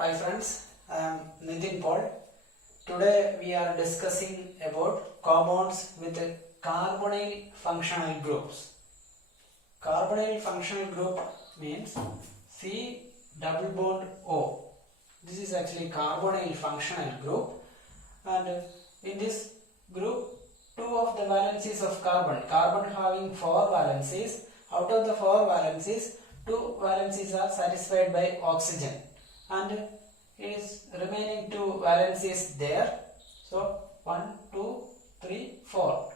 Hi friends, I am Nitin Paul. Today we are discussing about compounds with carbonyl functional groups. Carbonyl functional group means C double bond O. This is actually carbonyl functional group, and in this group two of the valencies of carbon having 4 valencies. Out of the 4 valencies, 2 valencies are satisfied by oxygen and is remaining 2 valencies there. So 1, 2, 3, 4.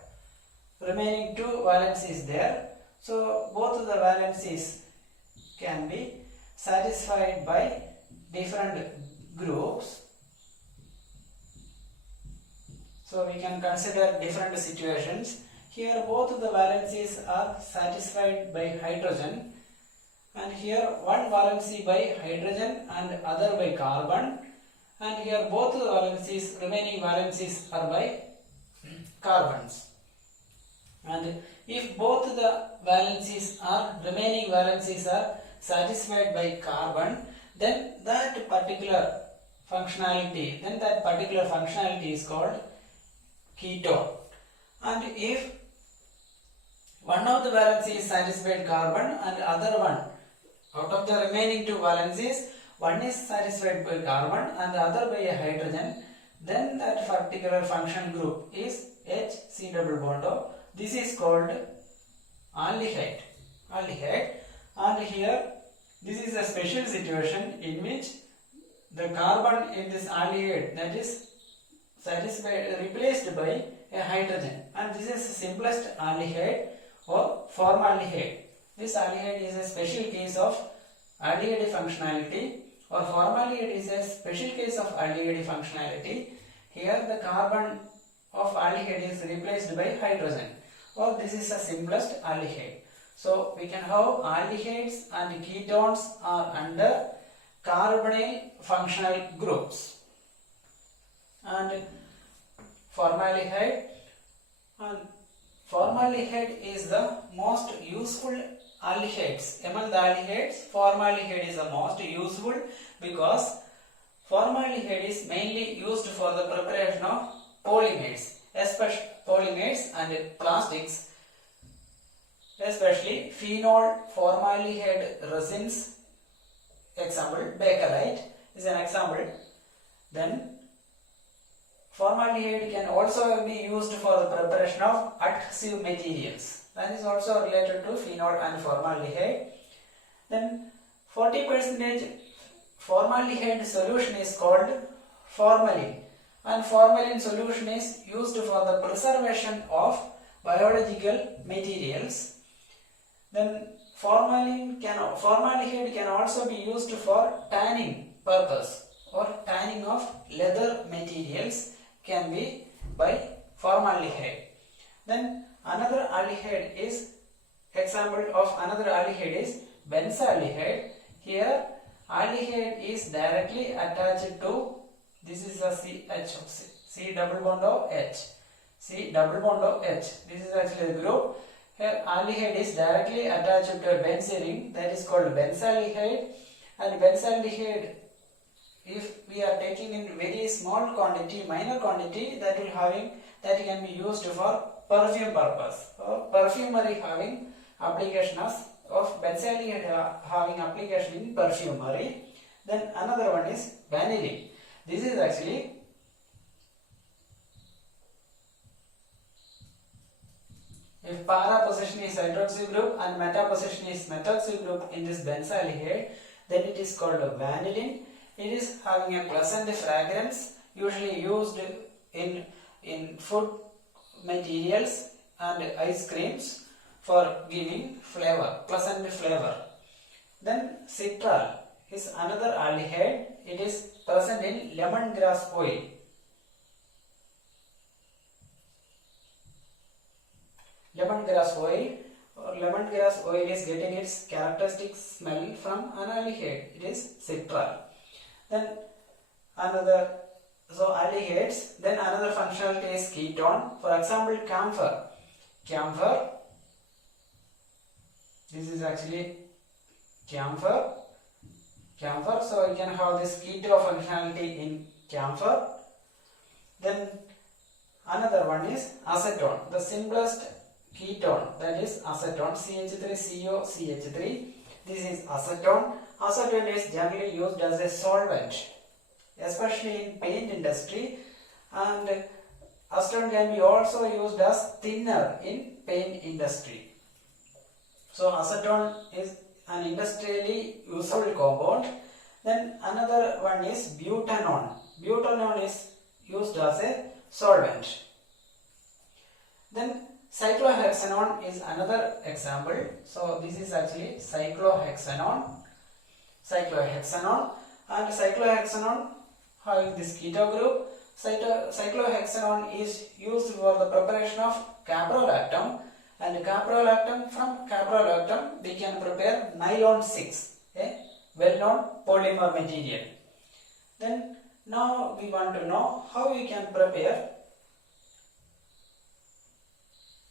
Remaining 2 valencies there. So both of the valencies can be satisfied by different groups. So we can consider different situations. Here both of the valencies are satisfied by hydrogen, and here one valency by hydrogen and other by carbon, and here both the valencies, remaining valencies are by carbons. And if both the remaining valencies are satisfied by carbon, then that particular functionality is called ketone. And if one of the valencies is satisfied carbon and other one, out of the remaining 2 valencies, one is satisfied by carbon and the other by a hydrogen, then that particular functional group is HC double bond O. This is called aldehyde. And here this is a special situation in which the carbon in this aldehyde, that is replaced by a hydrogen, and this is the simplest aldehyde or formaldehyde. This aldehyde is a special case of aldehyde functionality, or formaldehyde is a special case of aldehyde functionality. Here the carbon of aldehyde is replaced by hydrogen, or this is the simplest aldehyde. So we can have aldehydes and ketones are under carbonyl functional groups, and formaldehyde is the most useful aldehydes. Among the aldehydes, formaldehyde is the most useful because formaldehyde is mainly used for the preparation of polymers, especially polymers and plastics, especially phenol formaldehyde resins. Example, Bakelite is an example. Then formaldehyde can also be used for the preparation of adhesive materials. That is also related to phenol and formaldehyde. Then 40% formaldehyde solution is called formalin, and formalin solution is used for the preservation of biological materials. Then formaldehyde can also be used for tanning purpose, or tanning of leather materials can be by formaldehyde. Then another aldehyde is, example of another aldehyde is benzaldehyde. Here aldehyde is directly attached to, this is a C double bond of H. This is actually the group. Here aldehyde is directly attached to a benzene, that is called benzaldehyde. And benzaldehyde, if we are taking in very small quantity, minor quantity, that can be used for perfume purpose, or perfumery having application of benzaldehyde having application in perfumery. Then another one is vanillin. This is actually if para position is hydroxy group and meta position is methoxy group in this benzaldehyde, then it is called vanillin. It is having a pleasant fragrance, usually used in food materials and ice creams for giving flavor, pleasant flavor. Then citral is another aldehyde. It is present in lemongrass oil. Lemongrass oil is getting its characteristic smell from an aldehyde. It is citral. Then aldehydes. Then another functionality is ketone. For example, camphor. This is actually camphor. camphor. So you can have this keto functionality in camphor. Then another one is acetone, the simplest ketone, that is acetone, CH3COCH3. This is acetone. Acetone is generally used as a solvent, especially in paint industry, and acetone can be also used as thinner in paint industry. So acetone is an industrially useful compound. Then another one is butanone. Butanone is used as a solvent. Then cyclohexanone is another example. So this is actually cyclohexanone. And cyclohexanone having this keto group. Cyclohexanone is used for the preparation of caprolactam, and from caprolactam we can prepare nylon 6, a well-known polymer material. Then now we want to know how we can prepare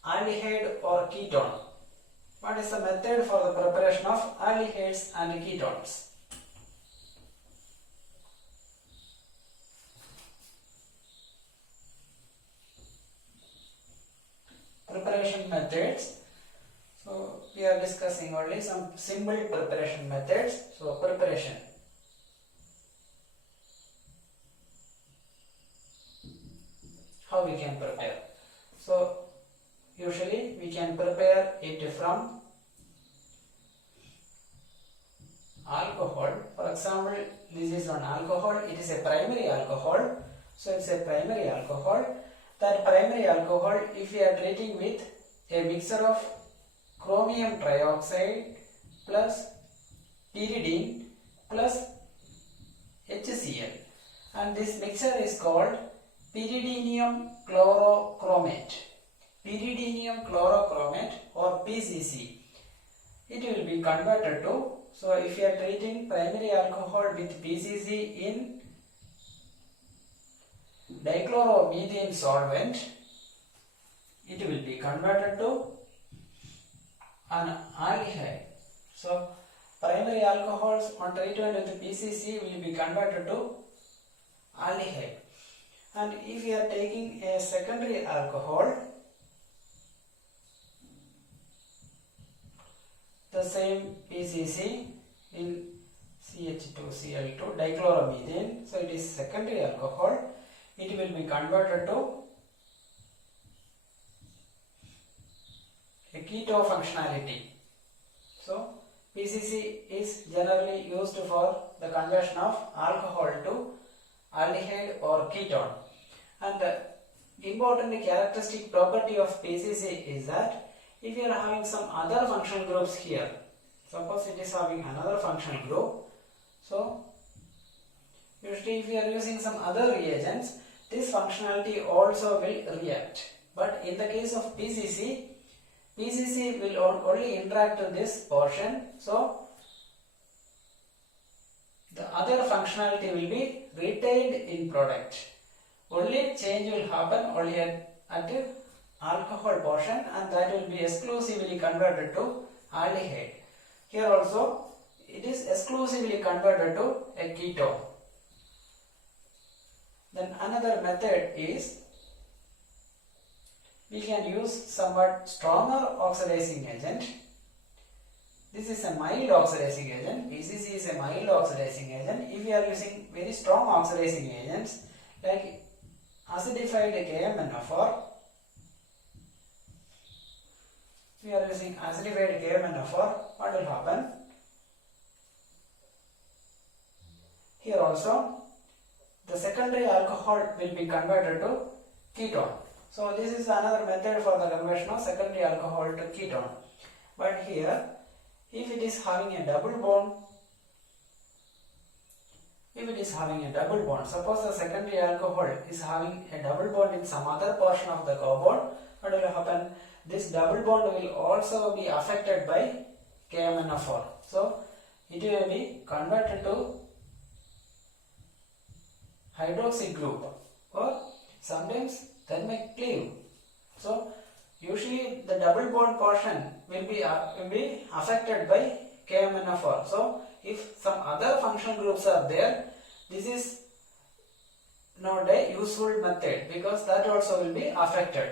aldehyde or ketone. What is the method for the preparation of aldehydes and ketones? Preparation methods. So we are discussing only some simple preparation methods. So preparation. How we can prepare? So usually we can prepare it from alcohol. For example, this is an alcohol. It is a primary alcohol. So it's a primary alcohol. That primary alcohol, if we are treating with a mixture of chromium trioxide plus pyridine plus HCl, and this mixture is called pyridinium chlorochromate. Pyridinium chlorochromate or PCC. It will be converted to, so if you are treating primary alcohol with PCC in dichloromethane solvent, it will be converted to an aldehyde. So primary alcohols on treatment with PCC will be converted to aldehyde. And if you are taking a secondary alcohol, the same PCC in CH2Cl2 dichloromethane, so it is secondary alcohol, it will be converted to a keto functionality. So PCC is generally used for the conversion of alcohol to aldehyde or ketone. And the important characteristic property of PCC is that if you are having some other functional groups here, suppose it is having another functional group, so usually if you are using some other reagents, this functionality also will react. But in the case of PCC, PCC will only interact with this portion, so the other functionality will be retained in product. Only change will happen only at the alcohol portion, and that will be exclusively converted to aldehyde. Here also it is exclusively converted to a ketone. Then another method is we can use somewhat stronger oxidizing agent. This is a mild oxidizing agent. PCC is a mild oxidizing agent. If we are using very strong oxidizing agents like acidified KMNO4, we are using acidified KMNO4, what will happen? Here also the secondary alcohol will be converted to ketone. So this is another method for the conversion of secondary alcohol to ketone. But here, if it is having a double bond, suppose the secondary alcohol is having a double bond in some other portion of the compound, what will happen? This double bond will also be affected by KMNO4. So it will be converted to hydroxy group, or sometimes then may cleave. So usually the double bond portion will be affected by KMNO4. So if some other functional groups are there, this is not a useful method because that also will be affected.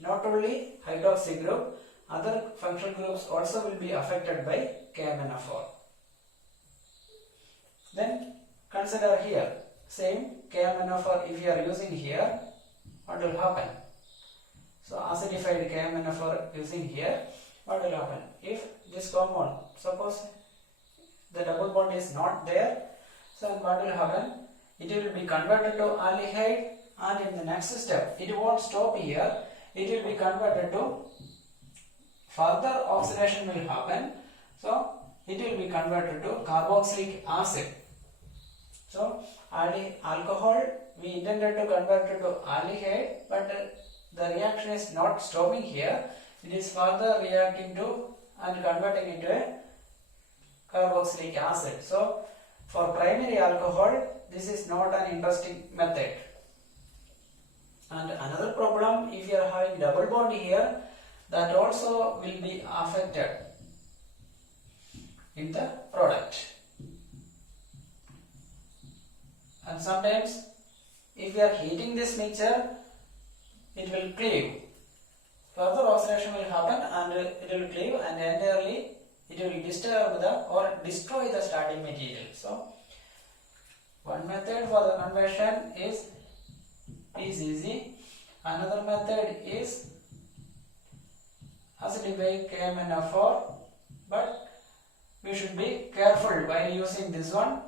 Not only hydroxy group, other functional groups also will be affected by KMnO4. Then consider here, same KMnO4 if you are using here, what will happen? So acidified KMnO4 using here, what will happen? If this compound, suppose the double bond is not there, so what will happen? It will be converted to aldehyde, and in the next step, it won't stop here, it will be converted to further oxidation will happen, so it will be converted to carboxylic acid. So alcohol we intended to convert it to aldehyde, but the reaction is not stopping here, it is further reacting to and converting into a carboxylic acid. So for primary alcohol, this is not an interesting method. And another problem, if you are having double bond here, that also will be affected in the product. And sometimes if you are heating this mixture, it will cleave. Further oxidation will happen and it will cleave, and entirely it will disturb or destroy the starting material. So one method for the conversion is easy. Another method is acidified KMnO4, but we should be careful while using this one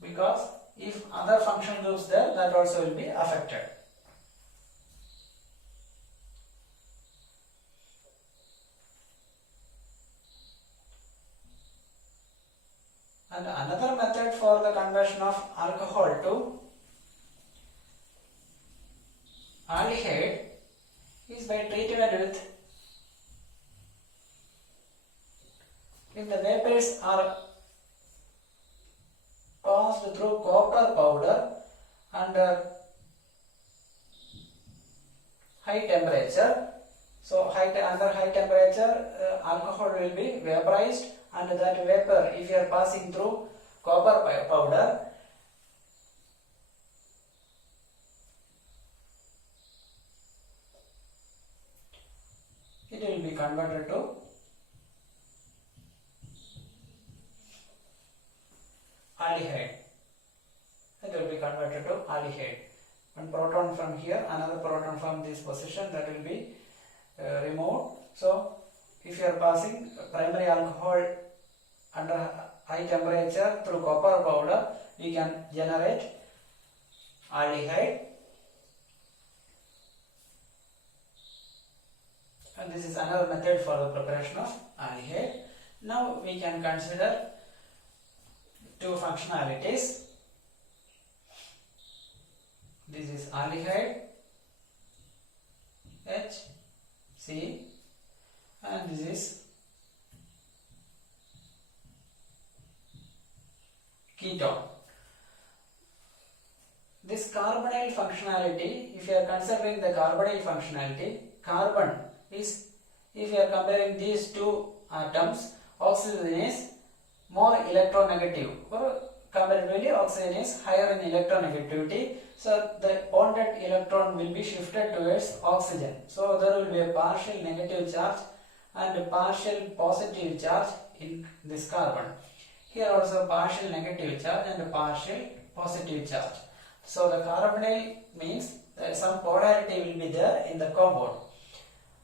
because if other functional groups there, that also will be affected. And another method for the conversion of alcohol to aldehyde is by treatment with, if the vapors are passed through copper powder under high temperature. So under high temperature alcohol will be vaporized, and that vapor, if you are passing through copper powder, it will be converted to aldehyde. It will be converted to aldehyde. One proton from here, another proton from this position, that will be removed. So if you are passing primary alcohol under high temperature through copper powder, we can generate aldehyde, and this is another method for the preparation of aldehyde. Now we can consider two functionalities. This is aldehyde HC, and this is ketone. This carbonyl functionality, if you are considering the carbonyl functionality, carbon is, if you are comparing these two atoms, oxygen is more electronegative, or comparatively oxygen is higher in electronegativity, so the bonded electron will be shifted towards oxygen. So there will be a partial negative charge and a partial positive charge in this carbon. Here also partial negative charge and a partial positive charge. So the carbonyl means that some polarity will be there in the compound.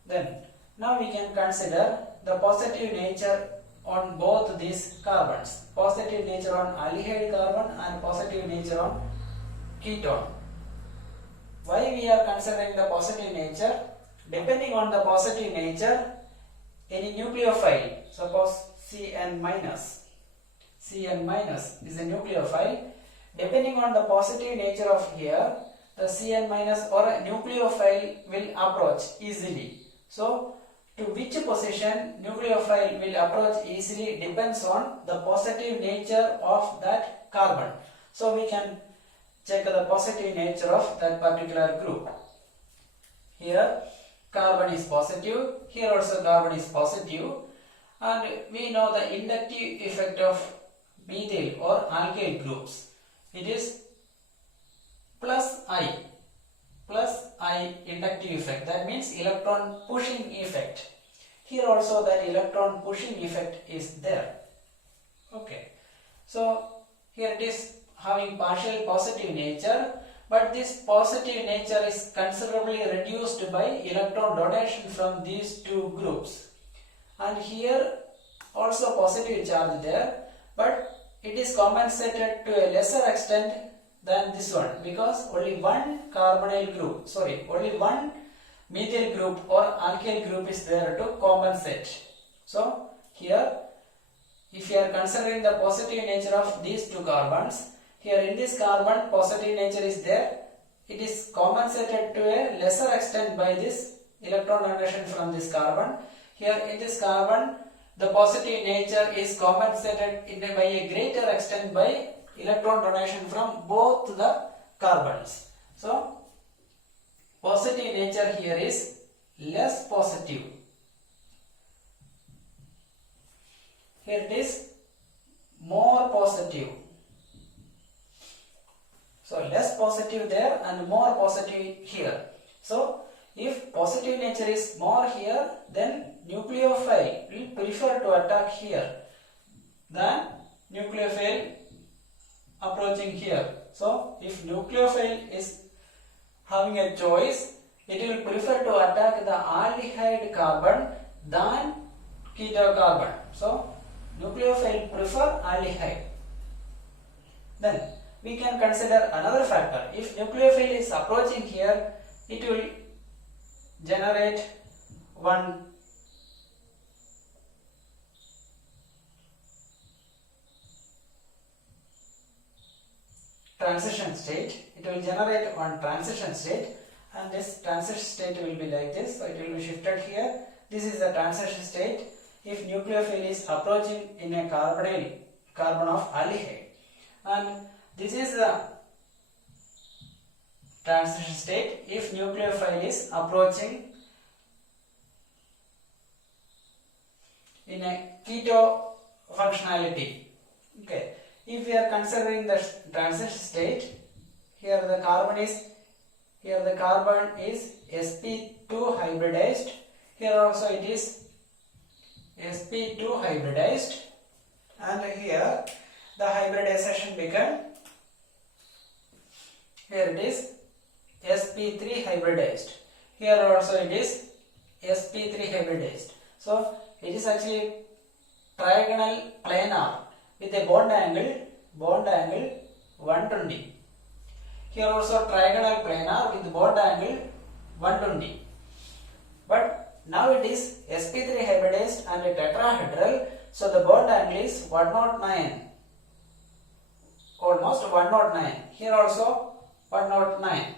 Then now we can consider the positive nature on both these carbons. Positive nature on aldehyde carbon and positive nature on ketone. Why we are considering the positive nature? Depending on the positive nature, any nucleophile, suppose Cn minus is a nucleophile. Depending on the positive nature of here, the Cn minus or a nucleophile will approach easily. So to which position nucleophile will approach easily depends on the positive nature of that carbon. So we can check the positive nature of that particular group. Here carbon is positive, here also carbon is positive, and we know the inductive effect of methyl or alkyl groups, it is plus I inductive effect. That means electron pushing effect. Here also that electron pushing effect is there. Okay. So here it is having partial positive nature, but this positive nature is considerably reduced by electron donation from these two groups. And here also positive charge there, but it is compensated to a lesser extent than this one, because only one methyl group or alkyl group is there to compensate. So here, if you are considering the positive nature of these two carbons, here in this carbon positive nature is there, it is compensated to a lesser extent by this electron donation from this carbon. Here in this carbon, the positive nature is compensated by a greater extent by electron donation from both the carbons. So positive nature here is less positive. Here it is more positive. So less positive there and more positive here. So if positive nature is more here, then nucleophile will prefer to attack here than nucleophile approaching here. So if nucleophile is having a choice, it will prefer to attack the aldehyde carbon than keto carbon. So nucleophile prefer aldehyde. Then we can consider another factor. If nucleophile is approaching here, it will generate one transition state. It will generate one transition state, and this transition state will be like this. So it will be shifted here. This is the transition state if nucleophile is approaching in a carbon of aldehyde, and this is the transition state if nucleophile is approaching in a keto functionality. Okay. If we are considering the transition state, here the carbon is sp2 hybridized. Here also it is sp2 hybridized, and here the hybridization become, here it is sp3 hybridized. Here also it is sp3 hybridized. So it is actually trigonal planar with a bond angle 120. Here also trigonal planar with bond angle 120. But now it is sp3 hybridized and tetrahedral, so the bond angle is 109. Almost 109. Here also 109.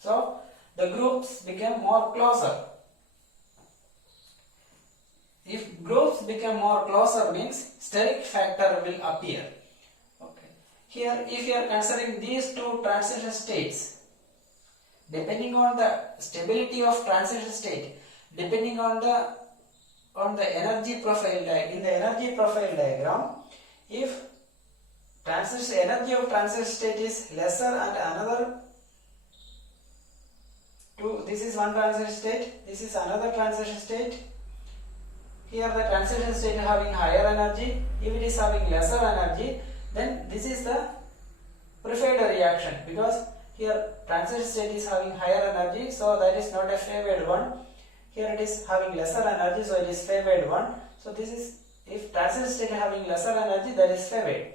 So the groups become more closer. If groups become more closer means steric factor will appear. Okay. Here if you are considering these two transition states, depending on the stability of transition state, depending on the energy profile in the energy profile diagram, if energy of transition state is lesser and another two, this is one transition state, this is another transition state. Here the transition state having higher energy. If it is having lesser energy, then this is the preferred reaction, because here transition state is having higher energy, so that is not a favored one. Here it is having lesser energy, so it is favored one. So this is, if transition state having lesser energy, that is favored.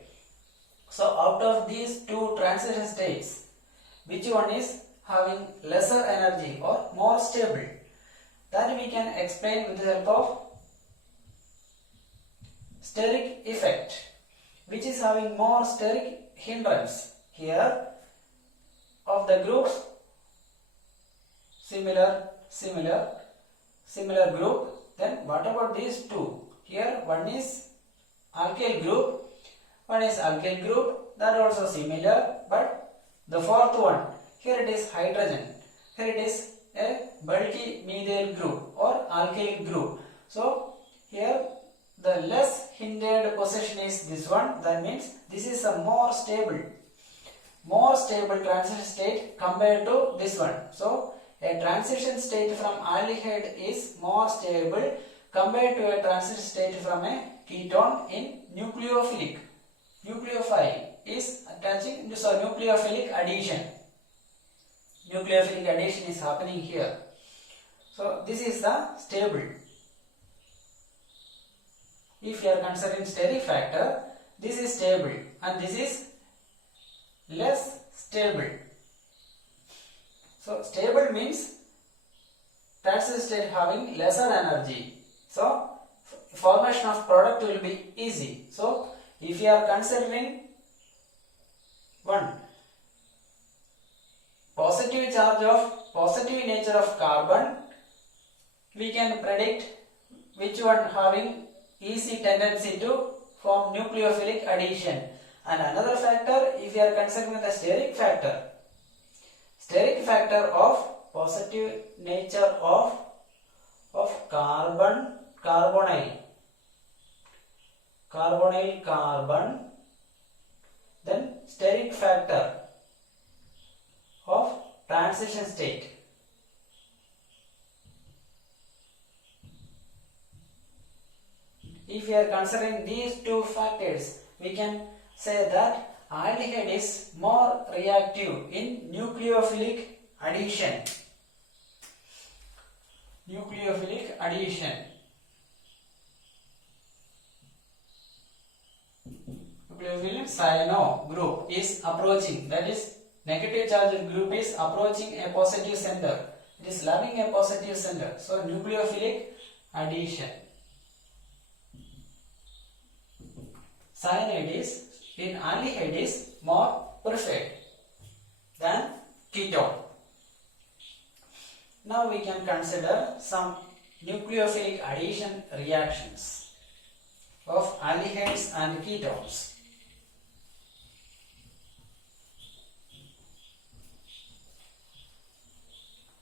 So out of these two transition states, which one is having lesser energy or more stable? That we can explain with the help of steric effect, which is having more steric hindrance. Here of the groups, similar group. Then what about these two? Here one is alkyl group, one is alkyl group, that also similar, but the fourth one, here it is hydrogen, here it is a bulky methyl group or alkyl group. So here the less hindered position is this one. That means this is a more stable transition state compared to this one. So a transition state from aldehyde is more stable compared to a transition state from a ketone in nucleophilic. Nucleophile is attaching, so nucleophilic addition. Nucleophilic addition is happening here. So this is the stable. If you are considering steric factor, this is stable and this is less stable. So stable means transition state having lesser energy. So formation of product will be easy. So if you are considering one positive nature of carbon, we can predict which one having easy tendency to form nucleophilic addition. And another factor, if you are considering the steric factor of positive nature of carbonyl carbon, then steric factor of transition state. If we are considering these two factors, we can say that aldehyde is more reactive in nucleophilic addition. Nucleophilic cyano group is approaching, that is negative charged group is approaching a positive center. It is loving a positive center. So nucleophilic addition. Cyanide is in aldehyde is more preferred than ketone. Now we can consider some nucleophilic addition reactions of aldehydes and ketones.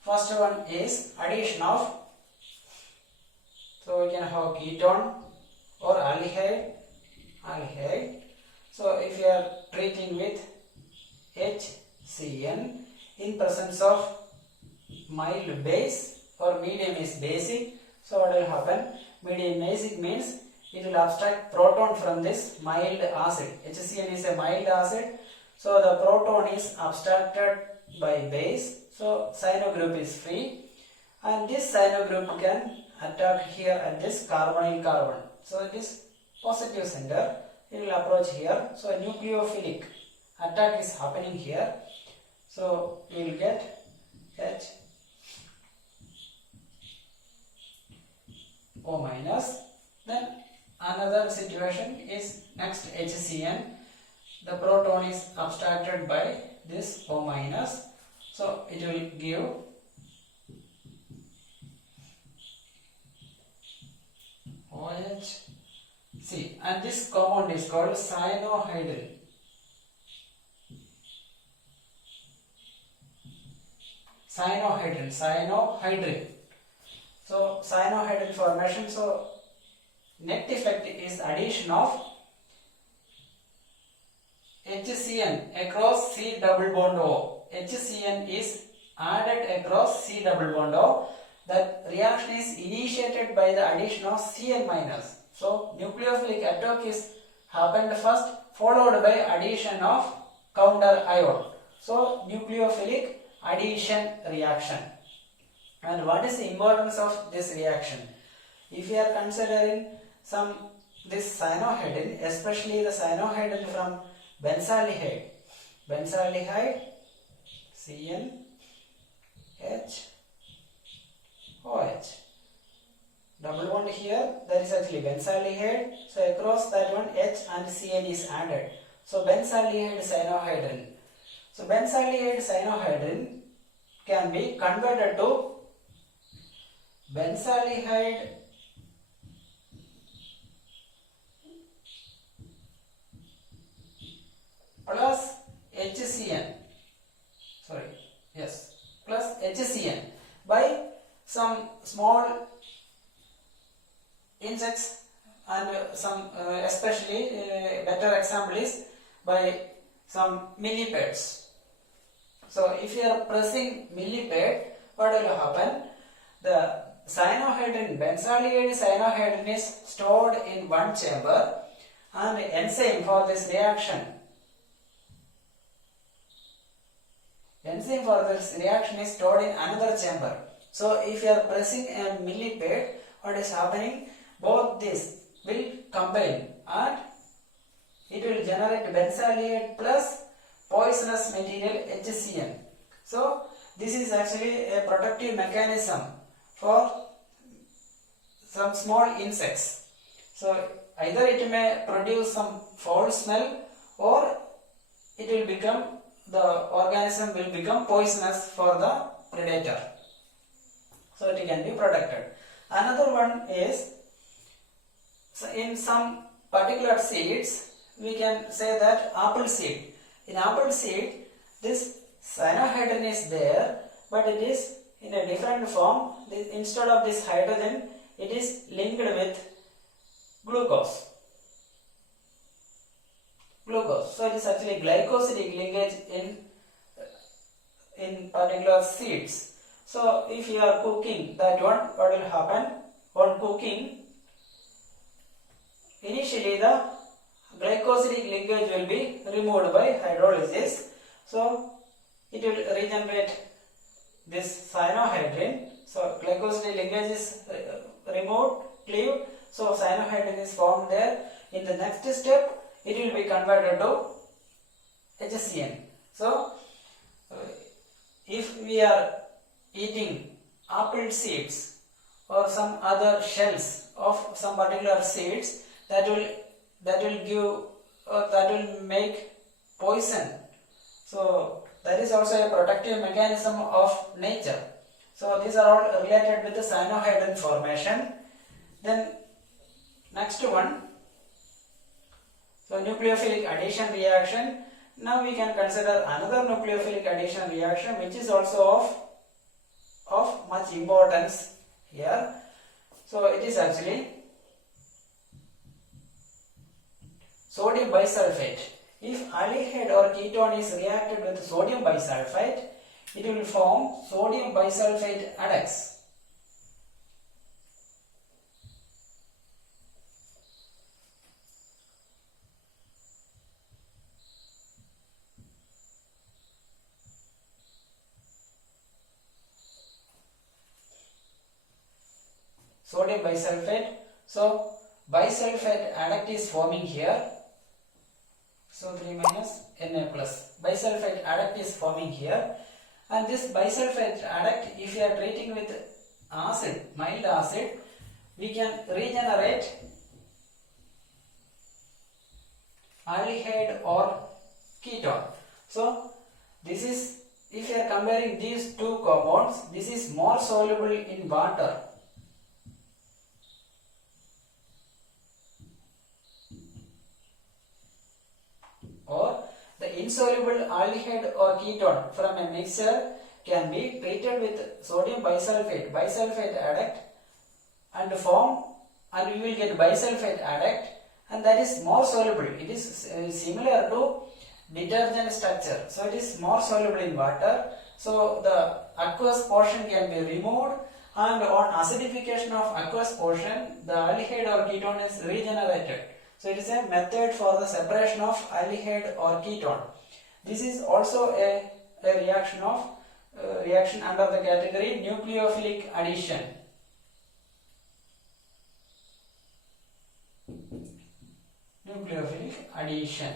First one is addition of, so we can have ketone or aldehyde. So if you are treating with HCN in presence of mild base or medium is basic, so what will happen? Medium basic means it will abstract proton from this mild acid. HCN is a mild acid, so the proton is abstracted by base, so cyano group is free, and this cyano group can attack here at this carbonyl carbon. So it is positive center, it will approach here. So a nucleophilic attack is happening here. So we will get HO minus. Then another situation is next HCN. The proton is abstracted by this O minus. So it will give OH. See, and this compound is called cyanohydrin. Cyanohydrin. So cyanohydrin formation. So net effect is addition of HCN across C double bond O. HCN is added across C double bond O. That reaction is initiated by the addition of Cn minus. So nucleophilic attack is happened first, followed by addition of counter ion. So nucleophilic addition reaction. And what is the importance of this reaction? If you are considering this cyanohydrin, especially the cyanohydrin from benzaldehyde, CN H OH. Double bond here, that is actually benzaldehyde. So across that one H and Cn is added. So benzaldehyde cyanohydrin. So benzaldehyde cyanohydrin can be converted to benzaldehyde plus HCN. Plus HCN by some small insects and better example is by some millipedes. So if you are pressing millipede, what will happen? The cyanohydrin, benzaldehyde cyanohydrin is stored in one chamber, and the enzyme for this reaction is stored in another chamber. So if you are pressing a millipede, what is happening? Both these will combine and it will generate benzaldehyde plus poisonous material HCN. So this is actually a protective mechanism for some small insects. So either it may produce some foul smell, or it will become, the organism will become poisonous for the predator. So it can be protected. Another one is, so in some particular seeds, we can say that apple seed. In apple seed, this cyanohydrin is there, but it is in a different form. Instead of this hydrogen, it is linked with glucose. So it is actually glycosidic linkage in particular seeds. So if you are cooking that one, what will happen? On cooking, initially the glycosidic linkage will be removed by hydrolysis. So it will regenerate this cyanohydrin. So glycosidic linkage is removed, cleaved. So cyanohydrin is formed there. In the next step, it will be converted to HCN. So if we are eating apple seeds or some other shells of some particular seeds, that will give, that will make poison. So that is also a protective mechanism of nature. So these are all related with the cyanohydrin formation. Then next one, so nucleophilic addition reaction. Now we can consider another nucleophilic addition reaction, which is also of much importance here. So it is actually sodium bisulfate. If aldehyde or ketone is reacted with sodium bisulfite, it will form sodium bisulfate adducts. Sodium bisulfate. So bisulfate adduct is forming here. So 3 minus Na plus. Bisulfate adduct is forming here, and this bisulfate adduct, if you are treating with acid, mild acid, we can regenerate aldehyde or ketone. So this is, if you are comparing these two compounds, this is more soluble in water. Or the insoluble aldehyde or ketone from a mixture can be treated with sodium bisulfate adduct and form, and we will get bisulfate adduct, and that is more soluble. It is similar to detergent structure. So it is more soluble in water. So the aqueous portion can be removed, and on acidification of aqueous portion, the aldehyde or ketone is regenerated. So it is a method for the separation of aldehyde or ketone. This is also a reaction of reaction under the category nucleophilic addition. Nucleophilic addition.